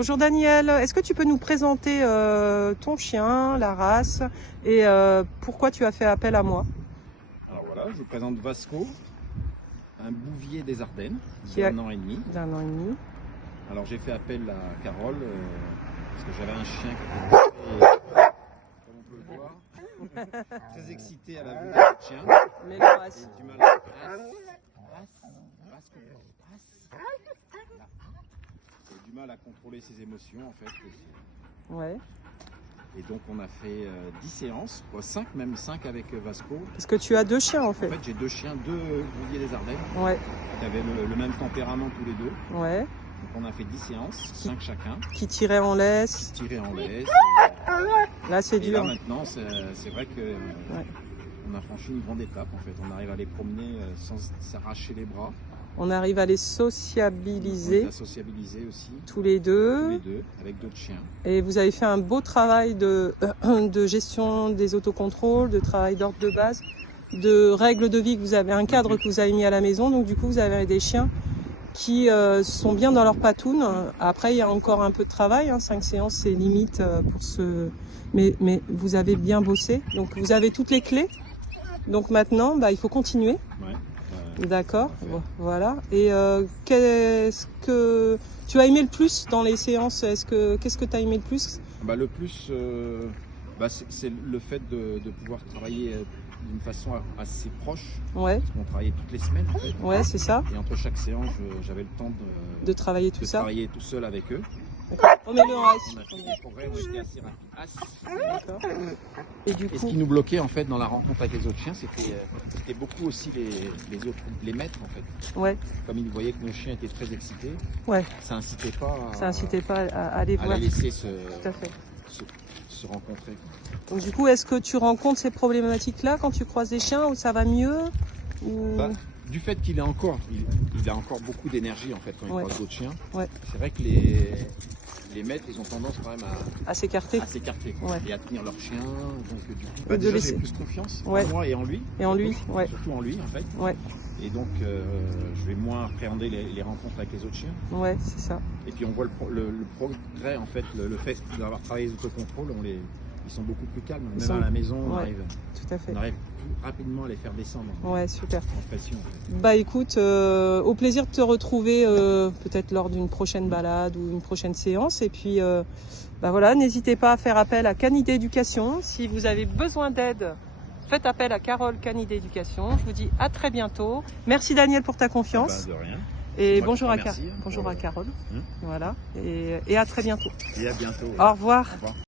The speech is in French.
Bonjour Daniel, est-ce que tu peux nous présenter ton chien, la race et pourquoi tu as fait appel à moi? Alors voilà, je vous présente Vasco, un bouvier des Ardennes, Qui a d'un an et demi. d'un an et demi. Alors j'ai fait appel à Carole parce que j'avais un chien qui était comme on peut le voir, très excité à la vue de ce chien. Mais la race. J'ai du mal à... J'ai du mal à contrôler ses émotions en fait. Ouais. Et donc on a fait 10 séances, 5 avec Vasco. Parce que tu as deux chiens en En fait. fait j'ai deux chiens, deux bouviers des Ardennes, Ouais. qui avaient le même tempérament tous les deux. Ouais. Donc on a fait 10 séances, 5 chacun, Qui tirait en laisse. tirés en laisse. Là c'est Et là dur. maintenant, c'est vrai que on a franchi une grande étape en fait. On arrive à les promener sans s'arracher les bras. On arrive à les On sociabiliser les a sociabilisés aussi, tous les deux. tous les deux, avec d'autres chiens. Et vous avez fait un beau travail de gestion des autocontrôles, de travail d'ordre de base, de règles de vie que vous avez, un cadre que vous avez mis à la maison. Donc du coup, vous avez des chiens qui sont bien dans leur patoune. Après, il y a encore un peu de travail. 5 séances, c'est limite pour ce... Mais vous avez bien bossé. Donc vous avez toutes les clés. Donc maintenant, il faut continuer. Ouais, D'accord, on va faire. voilà. Et qu'est-ce que tu as aimé le plus dans les séances? Qu'est-ce que tu as aimé le plus? Le plus, c'est le fait de pouvoir travailler d'une façon assez proche. Ouais, Parce qu'on travaillait toutes les semaines en fait. ouais, c'est ça, Et entre chaque séance, j'avais le temps de travailler tout de ça. travailler tout seul avec eux. On met le en On a S. fait des progrès, on était assez rapides. D'accord. Et du Et ce coup, qui nous bloquait en fait dans la rencontre avec les autres chiens, c'était beaucoup aussi les maîtres en fait. ouais, Comme ils voyaient que nos chiens étaient très excités, ouais, ça incitait pas ça incitait pas à aller à voir. les laisser Tout à fait. se rencontrer. Donc du coup, est-ce que tu rencontres ces problématiques-là quand tu croises des chiens, ou ça va mieux ou... Du fait qu'il a encore beaucoup d'énergie en fait quand il Ouais. croise d'autres chiens, Ouais. c'est vrai que les maîtres ils ont tendance quand même à s'écarter? à s'écarter Ouais. et à tenir leur chien. Donc du coup, de déjà laisser- j'ai plus confiance Ouais. en moi et en lui. Et en lui, ouais, Surtout en lui en fait. ouais, Et donc je vais moins appréhender les rencontres avec les autres chiens. ouais, c'est ça. Et puis on voit le progrès en fait, le fait d'avoir travaillé les autocontrôles, ils sont beaucoup plus calmes. Ils Même sont- à la maison, on ouais. arrive Tout à fait. plus rapidement à les faire descendre Ouais, super. en pression. En fait. Bah écoute, au plaisir de te retrouver peut-être lors d'une prochaine balade ou une prochaine séance. Et puis voilà, n'hésitez pas à faire appel à Canidé Éducation. Si vous avez besoin d'aide, faites appel à Carole Canidé Éducation. Je vous dis à très bientôt. Merci Daniel pour ta confiance. De rien. Et Moi, bonjour, je à, te remercie, bonjour pour- à Carole. Hein. Voilà. Et à très bientôt. Et à bientôt. Au revoir. Au revoir.